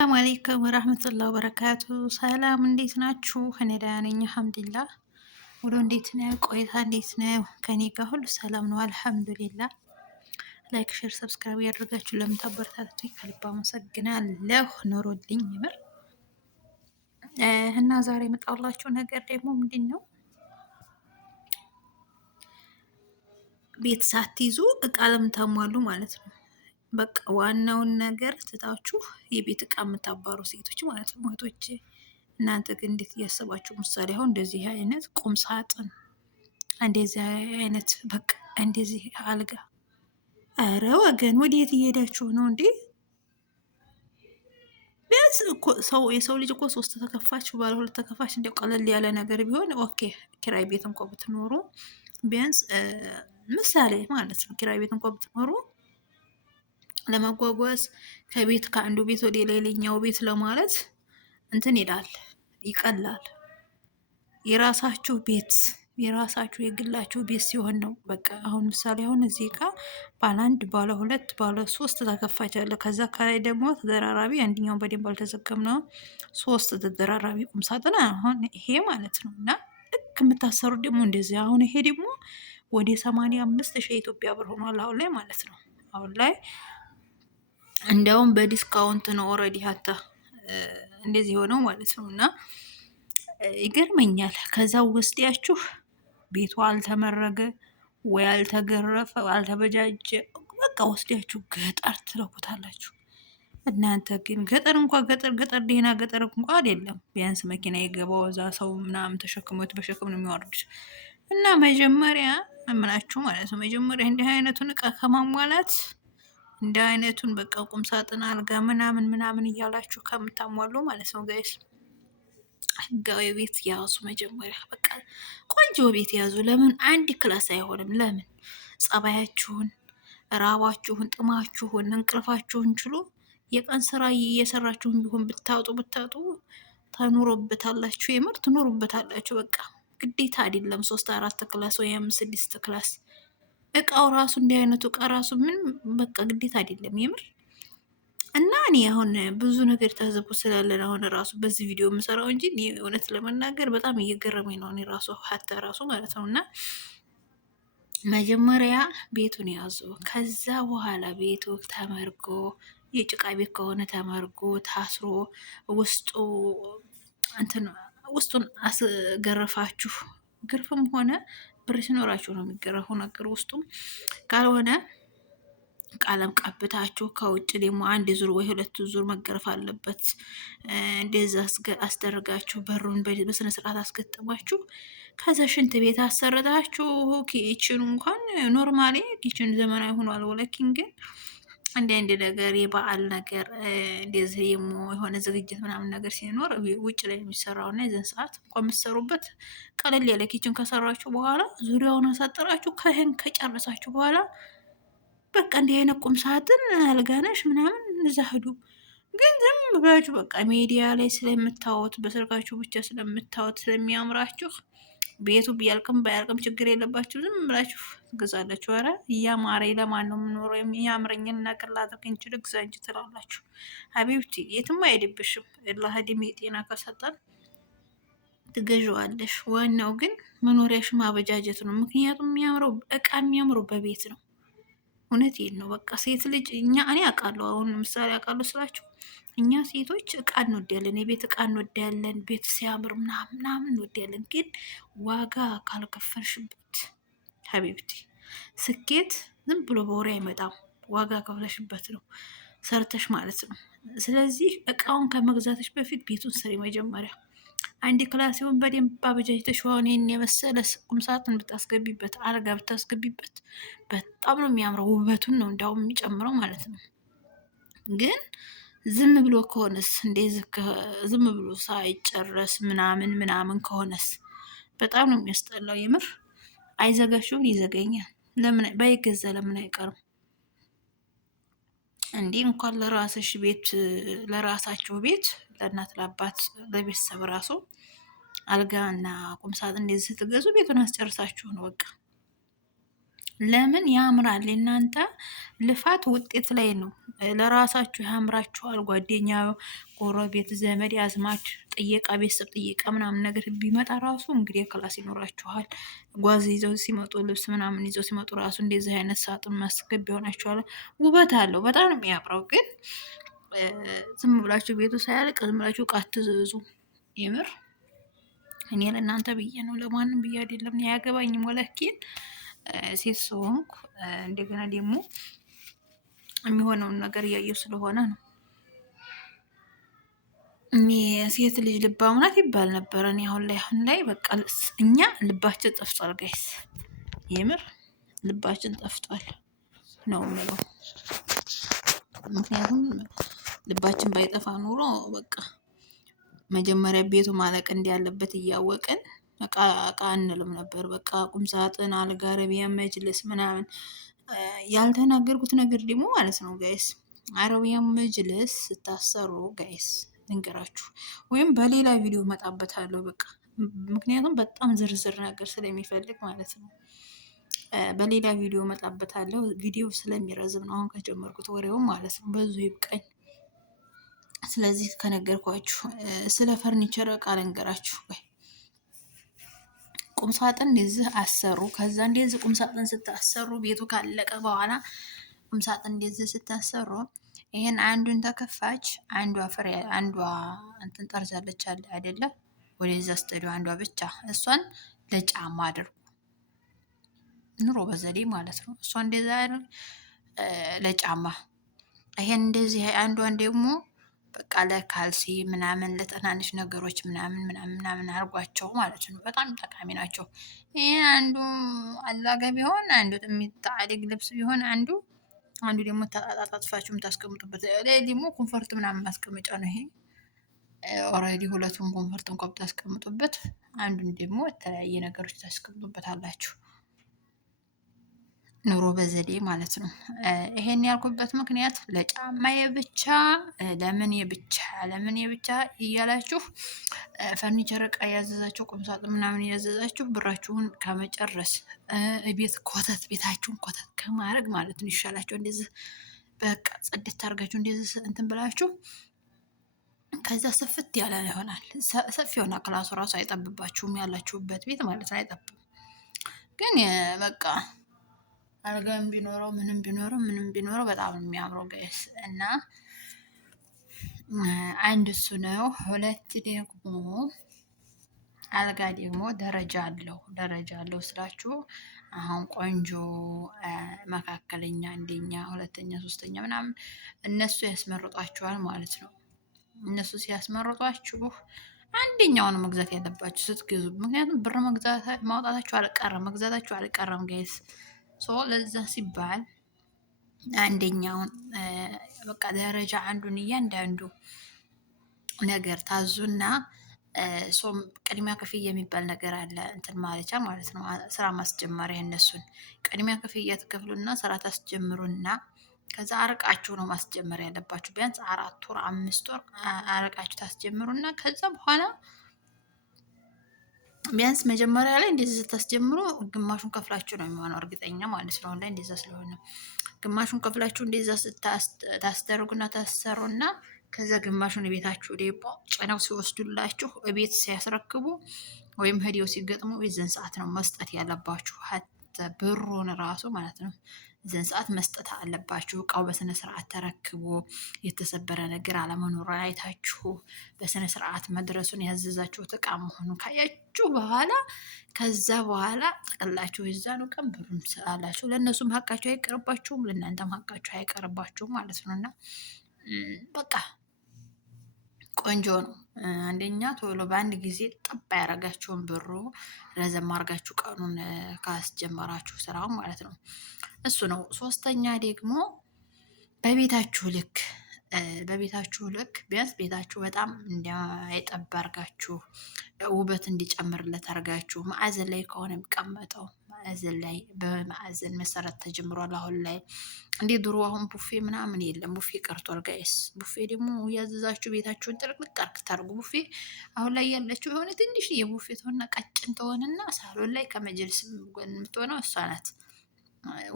ሰላም አለይኩም ወራህመቱላሂ ወበረካቱ። ሰላም እንዴት ናችሁ? እኔ ደህና ነኝ አልሐምዱሊላህ። ውሎ እንዴት ነው? ቆይታ እንዴት ነው? ከኔ ጋር ሁሉ ሰላም ነው አልሐምዱሊላህ። ላይክ፣ ሼር፣ ሰብስክራይብ ያደርጋችሁ ለምታበረታቱኝ ከልብ አመሰግናለሁ። ኖሮልኝ ይምር እና ዛሬ የመጣሁላችሁ ነገር ደግሞ ምንድን ነው? ቤት ሳትይዙ እቃ ለምታሟሉ ማለት ነው። በቃ ዋናውን ነገር ትታችሁ የቤት እቃ የምታባሩ ሴቶች ማለት ነው እህቶቼ። እናንተ ግን እንዴት እያሰባችሁ? ምሳሌ አሁን እንደዚህ አይነት ቁም ሳጥን፣ እንደዚህ አይነት በቃ እንደዚህ አልጋ። አረ ወገን ወዴት እየሄዳችሁ ነው እንዴ? ቢያንስ እኮ የሰው ልጅ እኮ ሶስት ተከፋች ባለ ሁለት ተከፋች እንዲያው ቀለል ያለ ነገር ቢሆን ኦኬ። ኪራይ ቤት እንኳ ብትኖሩ ቢያንስ ምሳሌ ማለት ነው ኪራይ ቤት እንኳ ብትኖሩ ለመጓጓዝ ከቤት ከአንዱ ቤት ወደ ሌላኛው ቤት ለማለት እንትን ይላል፣ ይቀላል። የራሳችሁ ቤት የራሳችሁ የግላችሁ ቤት ሲሆን ነው በቃ። አሁን ምሳሌ አሁን እዚህ ጋር ባለ አንድ ባለ ሁለት ባለ ሶስት ተከፋች አለ። ከዛ ከላይ ደግሞ ተደራራቢ አንደኛውን በደንብ አልተዘገም ነው ሶስት ተደራራቢ ቁም ሳጥን አሁን ይሄ ማለት ነው። እና ልክ የምታሰሩት ደግሞ እንደዚህ አሁን ይሄ ደግሞ ወደ 85,000 የኢትዮጵያ ብር ሆኗል አሁን ላይ ማለት ነው። አሁን ላይ እንዲያውም በዲስካውንት ነው ኦልሬዲ ሀታ እንደዚህ የሆነው ማለት ነው። እና ይገርመኛል። ከዛ ወስዳችሁ ቤቱ አልተመረገ ወይ አልተገረፈ አልተበጃጀ በቃ ወስዳችሁ ገጠር ትለኩታላችሁ። እናንተ ግን ገጠር እንኳ ገጠር ደህና ገጠር እንኳ አይደለም። ቢያንስ መኪና የገባው እዛ ሰው ምናምን ተሸክሞት በሸክም ነው የሚወርዱት። እና መጀመሪያ እምናችሁ ማለት ነው መጀመሪያ እንዲህ አይነቱን እቃ ከማሟላት እንደ አይነቱን በቃ ቁም ሳጥን አልጋ ምናምን ምናምን እያላችሁ ከምታሟሉ ማለት ነው ጋይስ ህጋዊ ቤት ያዙ። መጀመሪያ በቃ ቆንጆ ቤት ያዙ። ለምን አንድ ክላስ አይሆንም? ለምን ጸባያችሁን፣ ራባችሁን፣ ጥማችሁን፣ እንቅልፋችሁን ችሎ የቀን ስራ እየሰራችሁን ቢሆን ብታጡ ተኖሮበታላችሁ። የምር ትኖሩበታላችሁ። በቃ ግዴታ አይደለም 3 4 ክላስ ወይ 5 6 ክላስ። እቃው ራሱ እንዲህ አይነቱ እቃ ራሱ ምን በቃ ግዴታ አይደለም የምር። እና እኔ አሁን ብዙ ነገር ታዘብኩ ስላለን አሁን ራሱ በዚህ ቪዲዮ የምሰራው እንጂ እውነት ለመናገር በጣም እየገረመኝ ነው እኔ ራሱ ሀታ ራሱ ማለት ነው። እና መጀመሪያ ቤቱን ያዙ። ከዛ በኋላ ቤቱ ተመርጎ የጭቃ ቤት ከሆነ ተመርጎ ታስሮ ውስጡ እንትን ውስጡን አስገረፋችሁ። ግርፍም ሆነ ብር ሲኖራችሁ ነው የሚገረፈው ነገር። ውስጡም ካልሆነ ቀለም ቀብታችሁ ከውጭ ደግሞ አንድ ዙር ወይ 2 ዙር መገረፍ አለበት። እንደዛ አስደርጋችሁ በሩን በስነ ስርዓት አስገጥማችሁ ከዛ ሽንት ቤት አሰርታችሁ ኪችኑ እንኳን ኖርማሊ ኪችን ዘመናዊ ሆኗል። ወለኪን ግን አንድ ነገር የበዓል ነገር እንደዚህ ደግሞ የሆነ ዝግጅት ምናምን ነገር ሲኖር ውጭ ላይ የሚሰራው እና የዘን ሰዓት እንኳን የምትሰሩበት ቀለል ያለ ኪችን ከሰራችሁ በኋላ ዙሪያውን አሳጥራችሁ ከህን ከጨረሳችሁ በኋላ በቃ እንዲህ አይነት ቁም ሳጥን አልጋነሽ ምናምን እዛ ሂዱ። ግን ዝም ብላችሁ በቃ ሚዲያ ላይ ስለምታወት በስልካችሁ ብቻ ስለምታወት ስለሚያምራችሁ ቤቱ ቢያልቅም ባያልቅም ችግር የለባችሁ። ዝም ብላችሁ ትገዛላችሁ። ኧረ እያማረኝ ለማን ነው የምኖረው? የሚያምረኝን ነገር ላድርግ እንጂ ልግዛ እንጂ ትላላችሁ። ሀቢብቲ የትም አይሄድብሽም። አላህ እድሜ ጤና ከሰጠን ትገዥዋለሽ። ዋናው ግን መኖሪያሽ ማበጃጀት ነው። ምክንያቱም የሚያምረው እቃ የሚያምረው በቤት ነው። እውነቴን ነው። በቃ ሴት ልጅ እኔ አውቃለሁ። አሁን ምሳሌ አውቃለሁ ስላችሁ እኛ ሴቶች እቃ እንወዳለን፣ የቤት እቃ እንወዳለን፣ ቤት ሲያምር ምናምን እንወዳለን። ግን ዋጋ ካልከፈልሽበት ሀቢብቲ ስኬት ዝም ብሎ በወሬ አይመጣም። ዋጋ ከፍለሽበት ነው ሰርተሽ ማለት ነው። ስለዚህ እቃውን ከመግዛትሽ በፊት ቤቱን ስሪ መጀመሪያ። አንድ ክላስ ሲሆን በደንብ አበጃጅተሽ ይህን የመሰለ ቁምሳጥን ብታስገቢበት፣ አልጋ ብታስገቢበት በጣም ነው የሚያምረው። ውበቱን ነው እንዲያውም የሚጨምረው ማለት ነው። ግን ዝም ብሎ ከሆነስ እንደዚህ ዝም ብሎ ሳይጨረስ ምናምን ከሆነስ በጣም ነው የሚያስጠላው። የምር አይዘጋሽውን ይዘገኛል። ለምን ባይገዛ ለምን አይቀርም? እንዲህ እንኳን ለራስሽ ቤት ለራሳችሁ ቤት ለእናት ለአባት ለቤተሰብ ራሱ አልጋ እና ቁምሳጥን እንደዚህ ስትገዙ ቤቱን አስጨርሳችሁ ነው በቃ። ለምን ያምራል? የእናንተ ልፋት ውጤት ላይ ነው። ለራሳችሁ ያምራችኋል። ጓደኛ፣ ጎረቤት፣ ዘመድ አዝማድ ጥየቃ፣ ቤተሰብ ጥየቃ ምናምን ነገር ቢመጣ ራሱ እንግዲህ ክላስ ይኖራችኋል። ጓዝ ይዘው ሲመጡ፣ ልብስ ምናምን ይዘው ሲመጡ ራሱ እንደዚህ አይነት ሳጥን ማስገብ ይሆናችኋል። ውበት አለው። በጣም ነው የሚያምረው። ግን ዝም ብላችሁ ቤቱ ሳያልቅ ዝም ብላችሁ ዕቃ አትዘዙ። የምር እኔ ለእናንተ ብዬ ነው፣ ለማንም ብዬ አይደለም። ያገባኝም ወለኪን ሴት ስለሆንኩ እንደገና ደግሞ የሚሆነውን ነገር እያየሁ ስለሆነ ነው። እኔ ሴት ልጅ ልባም ናት ይባል ነበር። እኔ አሁን ላይ በቃ እኛ ልባችን ጠፍቷል ጋይስ፣ የምር ልባችን ጠፍቷል ነው የምለው። ምክንያቱም ልባችን ባይጠፋ ኑሮ በቃ መጀመሪያ ቤቱ ማለቅ እንዳለበት እያወቅን እቃ አንልም ነበር። በቃ ቁምሳጥን፣ አልጋ፣ አረቢያ መጅልስ ምናምን። ያልተናገርኩት ነገር ደግሞ ማለት ነው ጋይስ፣ አረቢያ መጅልስ ስታሰሩ ጋይስ ልንገራችሁ፣ ወይም በሌላ ቪዲዮ መጣበታለሁ። በቃ ምክንያቱም በጣም ዝርዝር ነገር ስለሚፈልግ ማለት ነው። በሌላ ቪዲዮ መጣበታለሁ። ቪዲዮ ስለሚረዝም ነው አሁን ከጀመርኩት ወሬውም ማለት ነው። በዙ ይብቃኝ። ስለዚህ ከነገርኳችሁ ስለ ፈርኒቸር እቃ ልንገራችሁ። ቁምሳጥን እንደዚህ አሰሩ። ከዛ እንደዚህ ቁምሳጥን ስታሰሩ ቤቱ ካለቀ በኋላ ቁምሳጥን እንደዚህ ስታሰሩ ይሄን አንዱን ተከፋች፣ አንዷ እንትን ጠርዛለች አለ አይደለ? ወደዛ ስትሄዱ አንዷ ብቻ እሷን ለጫማ አድርጉ። ኑሮ በዘዴ ማለት ነው። እሷ እንደዛ ለጫማ፣ ይሄን እንደዚህ አንዷን ደግሞ በቃ ለካልሲ ምናምን ለጠናንሽ ነገሮች ምናምን አድርጓቸው ማለት ነው። በጣም ጠቃሚ ናቸው። ይሄ አንዱ አላጋ ቢሆን፣ አንዱ የሚጣልግ ልብስ ቢሆን፣ አንዱ ደግሞ ተጣጣጥፋችሁ የምታስቀምጡበት ላይ ደግሞ ኮንፈርት ምናምን ማስቀመጫ ነው። ይሄ ኦልሬዲ ሁለቱም ኮንፈርት እንኳን ብታስቀምጡበት፣ አንዱን ደግሞ የተለያየ ነገሮች ታስቀምጡበት አላችሁ። ኑሮ በዘዴ ማለት ነው። ይሄን ያልኩበት ምክንያት ለጫማዬ ብቻ ለምን የብቻ እያላችሁ ፈርኒቸር እቃ ያዘዛችሁ፣ ቁምሳጥን ምናምን ያዘዛችሁ ብራችሁን ከመጨረስ ቤታችሁን ኮተት ከማድረግ ማለት ነው ይሻላችሁ። እንደዚህ በቃ ጽድት አድርጋችሁ እንደዚህ እንትን ብላችሁ ከዛ ስፍት ያለ ይሆናል። ሰፊ የሆነ ክላሱ ራሱ አይጠብባችሁም፣ ያላችሁበት ቤት ማለት ነው አይጠብም። ግን በቃ አልጋም ቢኖረው ምንም ቢኖረው በጣም የሚያምረው ጋይስ። እና አንድ እሱ ነው። ሁለት ደግሞ አልጋ ደግሞ ደረጃ አለው ስላችሁ አሁን ቆንጆ፣ መካከለኛ፣ አንደኛ፣ ሁለተኛ፣ ሶስተኛ ምናምን እነሱ ያስመርጧችኋል ማለት ነው። እነሱ ሲያስመርጧችሁ አንደኛውን መግዛት ያለባችሁ ስትገዙ፣ ምክንያቱም ብር መግዛታችሁ አልቀረም ጋይስ። ለዛ ሲባል አንደኛውን በቃ ደረጃ አንዱን እያንዳንዱ ነገር ታዙና ቅድሚያ ክፍያ የሚባል ነገር አለ። እንትን ማለቻ ማለት ነው፣ ስራ ማስጀመሪያ። እነሱን ቅድሚያ ክፍያ ትከፍሉና ስራ ታስጀምሩና ከዛ አርቃችሁ ነው ማስጀመር ያለባችሁ። ቢያንስ 4 ወር 5 ወር አርቃችሁ ታስጀምሩና ከዛ በኋላ ቢያንስ መጀመሪያ ላይ እንደዚህ ስታስጀምሩ ግማሹን ከፍላችሁ ነው የሚሆነው፣ እርግጠኛ ማለት ነው። ላይ እንደዛ ስለሆነ ግማሹን ከፍላችሁ እንደዛ ታስደርጉና ታሰሩና ከዛ ግማሹን ቤታችሁ ደግሞ ጭነው ሲወስዱላችሁ ቤት ሲያስረክቡ ወይም ሄዲው ሲገጥሙ የዘን ሰዓት ነው መስጠት ያለባችሁ። ብሩን ራሱ ማለት ነው ዘን ሰዓት መስጠት አለባችሁ። እቃው በስነ ስርዓት ተረክቦ የተሰበረ ነገር አለመኖር አይታችሁ በስነ ስርዓት መድረሱን ያዘዛችሁት እቃ መሆኑን ካያችሁ በኋላ ከዛ በኋላ ጠቅላችሁ የዛኑ ቀን ብሩን ስላላችሁ ለእነሱም ሀቃችሁ አይቀርባችሁም፣ ለእናንተም ሀቃችሁ አይቀርባችሁም ማለት ነው። እና በቃ ቆንጆ ነው። አንደኛ ቶሎ በአንድ ጊዜ ጠባ ያደረጋችሁን ብሩ ረዘም አድርጋችሁ ቀኑን ካስጀመራችሁ ስራው ማለት ነው። እሱ ነው። ሶስተኛ ደግሞ በቤታችሁ ልክ ቢያንስ ቤታችሁ በጣም እንዳይጠባ አድርጋችሁ ውበት እንዲጨምርለት አድርጋችሁ ማዕዘን ላይ ከሆነ የሚቀመጠው ማዕዘን ላይ በማዕዘን መሰረት ተጀምሯል። አሁን ላይ እንደ ድሮ አሁን ቡፌ ምናምን የለም። ቡፌ ቀርቷል ጋይስ። ቡፌ ደግሞ እያዘዛችሁ ቤታችሁን ጥርቅልቅ አድርጉ። ቡፌ አሁን ላይ ያለችው የሆነ ትንሽ የቡፌ ትሆንና ቀጭን ትሆንና ሳሎን ላይ ከመጀልስ ጎን የምትሆነው እሷ ናት።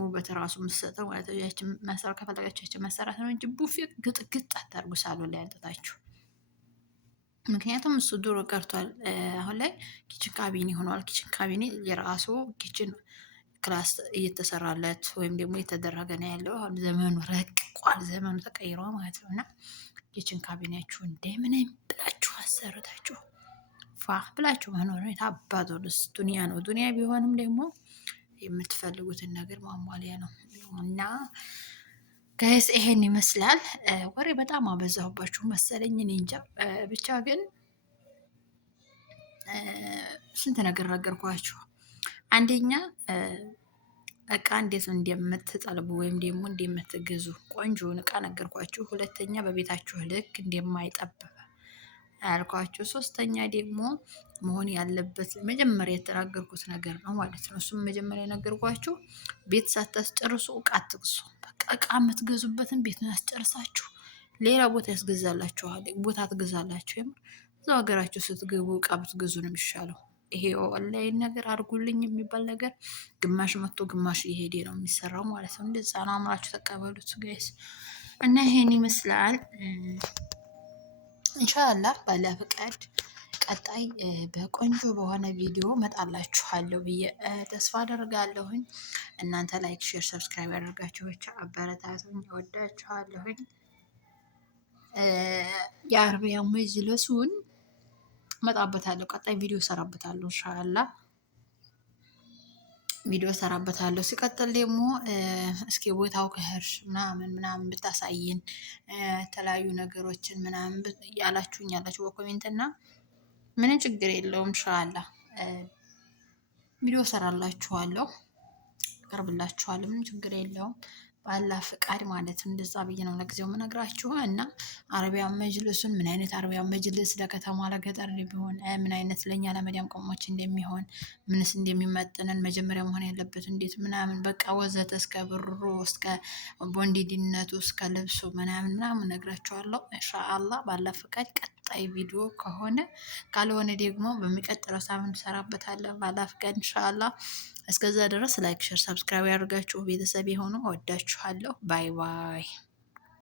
ውበት ራሱ የምትሰጠው ማለት ነው። ያችን መሰራት ከፈለጋችሁ ያችን መሰራት ነው እንጂ ቡፌ ግጥግጥ አታርጉ ሳሎን ላይ አንጥታችሁ። ምክንያቱም እሱ ድሮ ቀርቷል። አሁን ላይ ኪችን ካቢኔ ሆኗል። ኪችን ካቢኔ የራሱ ኪችን ክላስ እየተሰራለት ወይም ደግሞ እየተደረገ ነው ያለው። አሁን ዘመኑ ረቅቋል፣ ዘመኑ ተቀይሯል ማለት ነው። እና ኪችን ካቢኔያችሁ እንደምንም ብላችሁ አሰርታችሁ ፋ ብላችሁ መኖር የታባቱ ዱኒያ ነው። ዱኒያ ቢሆንም ደግሞ የምትፈልጉትን ነገር ማሟሊያ ነው እና ጋይስ ይሄን ይመስላል። ወሬ በጣም አበዛሁባችሁ መሰለኝ፣ እኔ እንጃ። ብቻ ግን ስንት ነገር ነገርኳችሁ። አንደኛ እቃ እንዴት እንደምትጠልቡ ወይም ደግሞ እንደምትገዙ ቆንጆውን እቃ ነገርኳችሁ። ሁለተኛ በቤታችሁ ልክ እንደማይጠብብ ያልኳችሁ። ሶስተኛ ደግሞ መሆን ያለበት መጀመሪያ የተናገርኩት ነገር ነው ማለት ነው። እሱም መጀመሪያ የነገርኳችሁ ቤት ሳታስጨርሱ እቃ አትግዙ። በቃ እቃ የምትገዙበትን ቤት ነው ያስጨርሳችሁ፣ ሌላ ቦታ ያስገዛላችኋል፣ ቦታ ትገዛላችሁ። እዛው ሀገራችሁ ስትገቡ እቃ ብትገዙ ነው የሚሻለው። ይሄ ኦንላይን ነገር አድርጉልኝ የሚባል ነገር ግማሽ መቶ ግማሽ እየሄደ ነው የሚሰራው ማለት ነው። እንደዛ ነው አምራችሁ ተቀበሉት ጋይስ። እና ይሄን ይመስላል። ኢንሻአላህ ባለ ፍቃድ ቀጣይ በቆንጆ በሆነ ቪዲዮ መጣላችኋለሁ ብዬ ተስፋ አደርጋለሁኝ። እናንተ ላይክ፣ ሼር፣ ሰብስክራይብ ያደርጋችሁ ብቻ አበረታቱኝ። እወዳችኋለሁኝ። የአረቢያ መጅለሱን መጣበታለሁ። ቀጣይ ቪዲዮ ሰራበታለሁ ኢንሻአላህ ቪዲዮ ሰራበታለሁ። ሲቀጥል ደግሞ እስኪ ቦታው ከህርሽ ምናምን ብታሳይን የተለያዩ ነገሮችን ምናምን ያላችሁኝ ያላችሁ በኮሜንት እና ምንም ችግር የለውም ኢንሻአላህ ቪዲዮ ሰራላችኋለሁ፣ አቀርብላችኋለሁ። ምንም ችግር የለውም። ባላ ፍቃድ ማለት እንደዛ ብዬ ነው ለጊዜው የምነግራችሁ። እና አረቢያን መጅልሱን ምን አይነት አረቢያን መጅልስ ለከተማ ለገጠር እንደሚሆን ምን አይነት ለኛ ለመዲያም ቀሞች እንደሚሆን ምንስ እንደሚመጥነን መጀመሪያ መሆን ያለበት እንዴት ምናምን በቃ ወዘተ እስከ ብሩ እስከ ቦንዲድነቱ እስከ ልብሱ ምናምን ነግራችኋለሁ ኢንሻአላህ ባላ ፍቃድ። ቀጣይ ቪዲዮ ከሆነ ካልሆነ ደግሞ በሚቀጥለው ሳምንት ሰራበታለሁ ባላ ፍቃድ ኢንሻአላህ። እስከዛ ድረስ ላይክ፣ ሼር፣ ሰብስክራይብ ያደርጋችሁ ቤተሰብ የሆኑ እወዳችኋለሁ። ባይ ባይ።